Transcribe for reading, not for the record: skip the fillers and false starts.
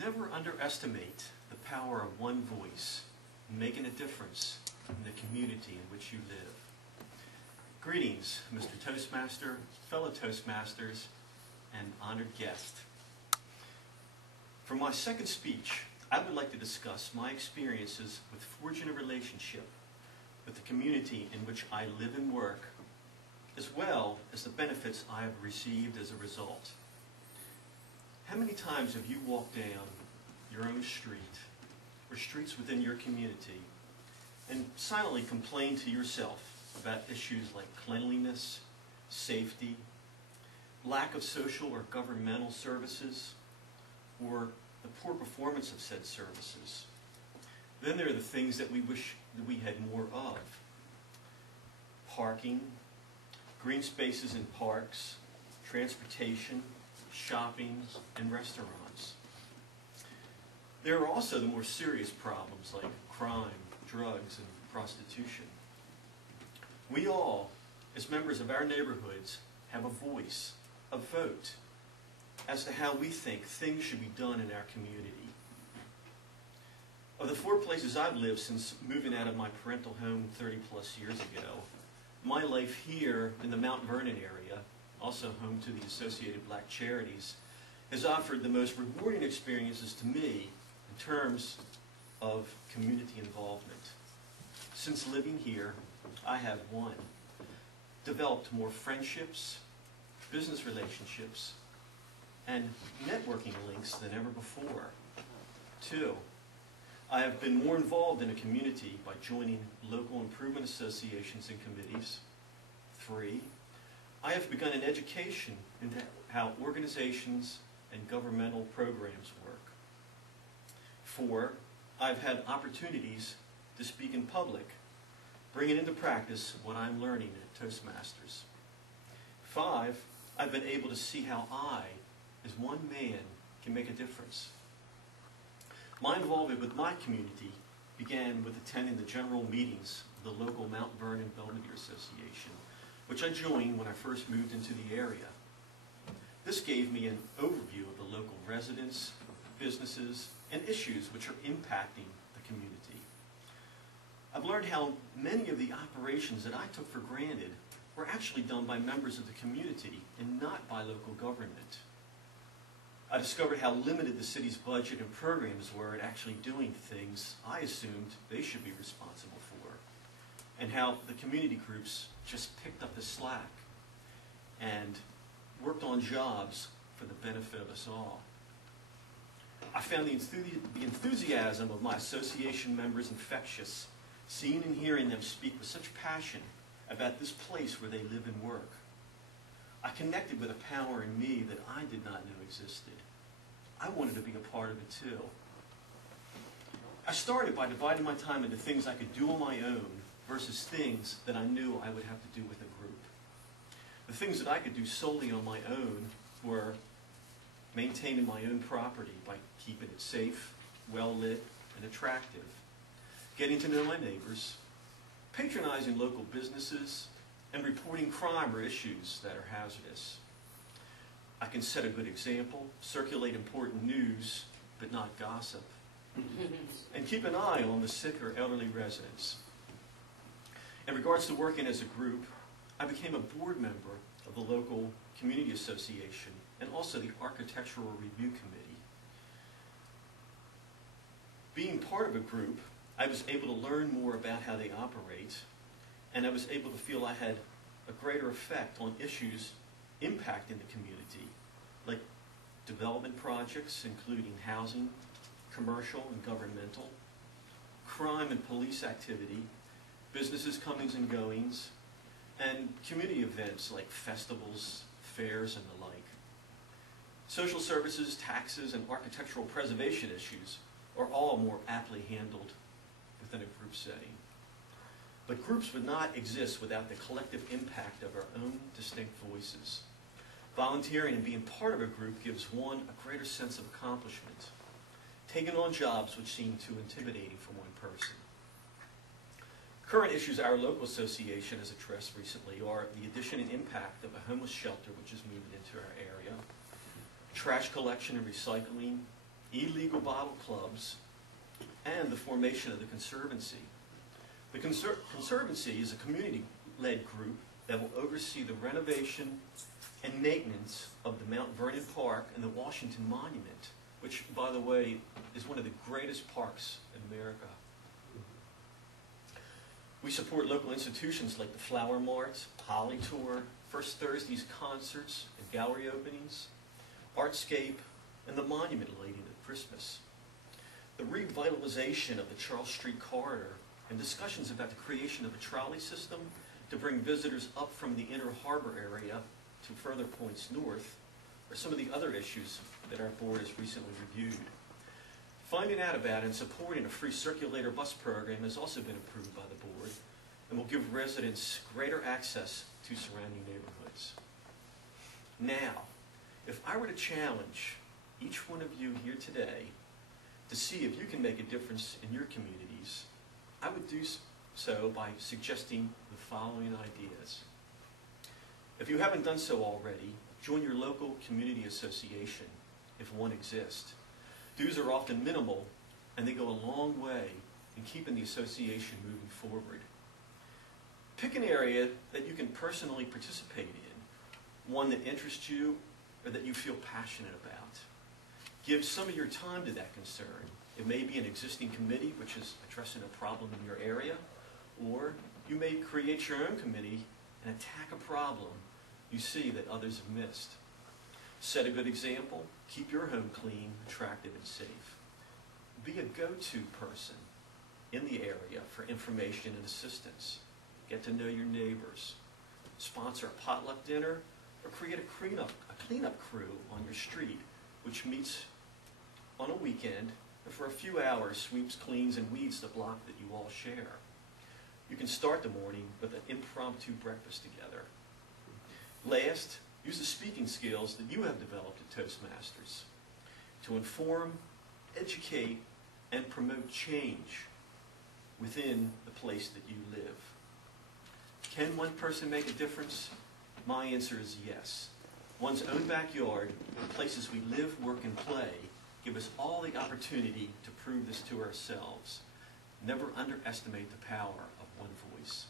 Never underestimate the power of one voice making a difference in the community in which you live. Greetings, Mr. Toastmaster, fellow Toastmasters, and honored guest. For my second speech, I would like to discuss my experiences with forging a relationship with the community in which I live and work, as well as the benefits I have received as a result. How many times have you walked down your own street or streets within your community and silently complained to yourself about issues like cleanliness, safety, lack of social or governmental services, or the poor performance of said services? Then there are the things that we wish that we had more of. Parking, green spaces in parks, transportation, shopping, and restaurants. There are also the more serious problems like crime, drugs, and prostitution. We all, as members of our neighborhoods, have a voice, a vote, as to how we think things should be done in our community. Of the 4 places I've lived since moving out of my parental home 30 plus years ago, my life here in the Mount Vernon area, also home to the Associated Black Charities, has offered the most rewarding experiences to me in terms of community involvement. Since living here, I have 1, developed more friendships, business relationships, and networking links than ever before. 2, I have been more involved in a community by joining local improvement associations and committees. 3, I have begun an education into how organizations and governmental programs work. 4, I've had opportunities to speak in public, bringing into practice what I'm learning at Toastmasters. 5, I've been able to see how I, as one man, can make a difference. My involvement with my community began with attending the general meetings of the local Mount Vernon Belvedere Association, which I joined when I first moved into the area. This gave me an overview of the local residents, businesses, and issues which are impacting the community. I've learned how many of the operations that I took for granted were actually done by members of the community and not by local government. I discovered how limited the city's budget and programs were at actually doing things I assumed they should be responsible for, and how the community groups just picked up the slack and worked on jobs for the benefit of us all. I found the enthusiasm of my association members infectious, seeing and hearing them speak with such passion about this place where they live and work. I connected with a power in me that I did not know existed. I wanted to be a part of it too. I started by dividing my time into things I could do on my own versus things that I knew I would have to do with a group. The things that I could do solely on my own were maintaining my own property by keeping it safe, well-lit, and attractive, getting to know my neighbors, patronizing local businesses, and reporting crime or issues that are hazardous. I can set a good example, circulate important news, but not gossip, and keep an eye on the sick or elderly residents. In regards to working as a group, I became a board member of the local community association and also the architectural review committee. Being part of a group, I was able to learn more about how they operate, and I was able to feel I had a greater effect on issues impacting the community, like development projects including housing, commercial and governmental, crime and police activity, businesses comings and goings, and community events like festivals, fairs, and the like. Social services, taxes, and architectural preservation issues are all more aptly handled within a group setting. But groups would not exist without the collective impact of our own distinct voices. Volunteering and being part of a group gives one a greater sense of accomplishment, taking on jobs which seem too intimidating for one person. Current issues our local association has addressed recently are the addition and impact of a homeless shelter which is moving into our area, trash collection and recycling, illegal bottle clubs, and the formation of the Conservancy. The Conservancy is a community-led group that will oversee the renovation and maintenance of the Mount Vernon Park and the Washington Monument, which, by the way, is one of the greatest parks in America. We support local institutions like the Flower Mart, Holly Tour, First Thursday's concerts and gallery openings, Artscape, and the Monument Lady at Christmas. The revitalization of the Charles Street corridor and discussions about the creation of a trolley system to bring visitors up from the Inner Harbor area to further points north are some of the other issues that our board has recently reviewed. Finding out about and supporting a free circulator bus program has also been approved by the board and will give residents greater access to surrounding neighborhoods. Now, if I were to challenge each one of you here today to see if you can make a difference in your communities, I would do so by suggesting the following ideas. If you haven't done so already, join your local community association, if one exists. Dues are often minimal, and they go a long way in keeping the association moving forward. Pick an area that you can personally participate in, one that interests you or that you feel passionate about. Give some of your time to that concern. It may be an existing committee which is addressing a problem in your area, or you may create your own committee and attack a problem you see that others have missed. Set a good example. Keep your home clean, attractive, and safe. Be a go-to person in the area for information and assistance. Get to know your neighbors. Sponsor a potluck dinner, or create a cleanup crew on your street, which meets on a weekend and for a few hours sweeps, cleans, and weeds the block that you all share. You can start the morning with an impromptu breakfast together. Last, use the speaking skills that you have developed at Toastmasters to inform, educate, and promote change within the place that you live. Can one person make a difference? My answer is yes. One's own backyard, the places we live, work, and play, give us all the opportunity to prove this to ourselves. Never underestimate the power of one voice.